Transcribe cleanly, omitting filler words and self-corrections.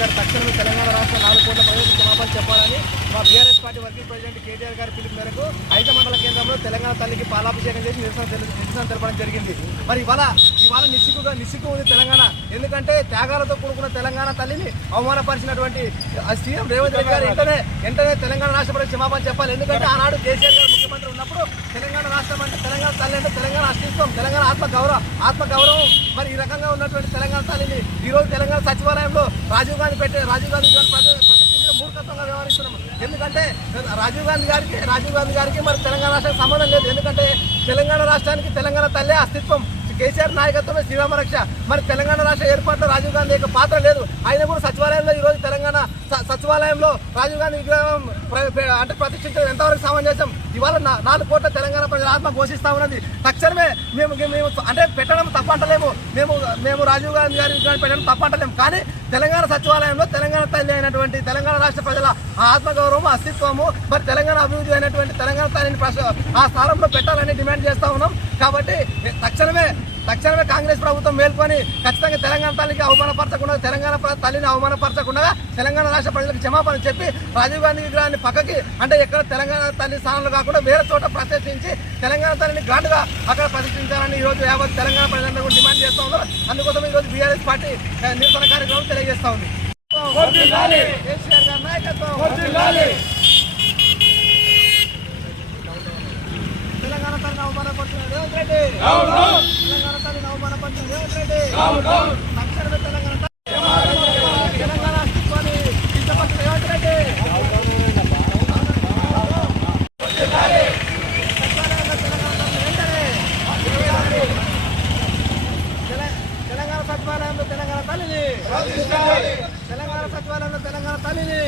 గారు తక్షణమే తెలంగాణ రాష్ట్ర 4 కోట్ల ప్రజలకు క్షమాపణ చెప్పాలని మా BRS party working president KTR గారి పిలుపు మేరకు 5 మండల కేంద్రంలో తెలంగాణ తల్లికి పాలాభిషేకం చేసి నిరసన తెలపడం జరిగింది. మరి ఇవాళ నిస్సిగ్గు ఉంది తెలంగాణ. ఎందుకంటే త్యాగాలతో కూడుకున్న తెలంగాణ తల్లిని అవమానపరిచినటువంటి సీఎం రేవంత్ రెడ్డి గారు వెంటనే తెలంగాణ రాష్ట్ర ప్రజలకు క్షమాపణ చెప్పాలి. ఎందుకంటే ఆనాడు కేసీఆర్ గారు ముఖ్యమంత్రి ఉన్నప్పుడు తెలంగాణ రాష్ట్రం అంటే తెలంగాణ తల్లి అంటే తెలంగాణ అస్తిత్వం, తెలంగాణ ఆత్మగౌరవం. మరి ఈ రకంగా ఉన్నటువంటి తెలంగాణ తల్లిని ఈ రోజు తెలంగాణ సచివాలయంలో రాజీవ్ గాంధీ ప్రతిష్ఠించిన మూర్ఖత్వంగా వ్యవహరిస్తున్నాం. ఎందుకంటే రాజీవ్ గాంధీ గారికి మరి తెలంగాణ రాష్ట్రానికి సంబంధం లేదు. ఎందుకంటే తెలంగాణ రాష్ట్రానికి తెలంగాణ తల్లే అస్తిత్వం, కేసీఆర్ నాయకత్వమే శ్రీరామ రక్ష. మరి తెలంగాణ రాష్ట్ర ఏర్పాటులో రాజీవ్ గాంధీ యొక్క పాత్ర లేదు. ఆయన కూడా సచివాలయంలో ఈ రోజు తెలంగాణ సచివాలయంలో రాజీవ్ గాంధీ విగ్రహం అంటే ప్రతిష్ఠించడం ఎంతవరకు సమంజసం? ఇవాళ 4 కోట్ల తెలంగాణ ప్రజల ఆత్మ ఘోషిస్తా ఉన్నది. తక్షణమే మేము అంటే పెట్టడం తప్పంటలేము, మేము రాజీవ్ గాంధీ గారి విగ్రహాన్ని పెట్టడం తప్పంటలేము. కానీ తెలంగాణ సచివాలయంలో తెలంగాణ తల్లి అయినటువంటి తెలంగాణ రాష్ట్ర ప్రజల ఆత్మగౌరవం, అస్తిత్వము, మరి తెలంగాణ అభివృద్ధి అయినటువంటి తెలంగాణ తల్లిని ఆ స్థానంలో పెట్టాలని డిమాండ్ చేస్తా ఉన్నాం. కాబట్టి తక్షణమే కాంగ్రెస్ ప్రభుత్వం మేల్కొని ఖచ్చితంగా తెలంగాణ తల్లికి అవమానపరచకుండా, తెలంగాణ తల్లిని అవమానపరచకుండా తెలంగాణ రాష్ట్ర ప్రజలకు క్షమాపణ చెప్పి రాజీవ్ గాంధీ విగ్రహాన్ని పక్కకి అంటే ఎక్కడ తెలంగాణ తల్లి స్థానంలో కాకుండా వేరే చోట ప్రతిష్ఠించి తెలంగాణ తల్లిని గ్రాండ్గా అక్కడ ప్రతిష్ఠించాలని ఈరోజు యావత్ తెలంగాణ ప్రజలందరూ డిమాండ్ చేస్తూ ఉన్నారు. అందుకోసం ఈరోజు బీఆర్ఎస్ పార్టీ నిరసన కార్యక్రమం తెలియజేస్తా ఉంది. కేసీఆర్ గారి నాయకత్వం, తెలంగాణ తల్లిని అవమానపడుతున్న రేవంత్ రెడ్డి, తెలంగాణ తల్లిని అవమానపడుతున్న రేవంత్ రెడ్డి, తక్షణమే తెలంగాణ అస్తిత్వాన్ని కించపరిచిన రేవంత్ రెడ్డి, తెలంగాణ సచివాలయంలో తెలంగాణ తల్లిని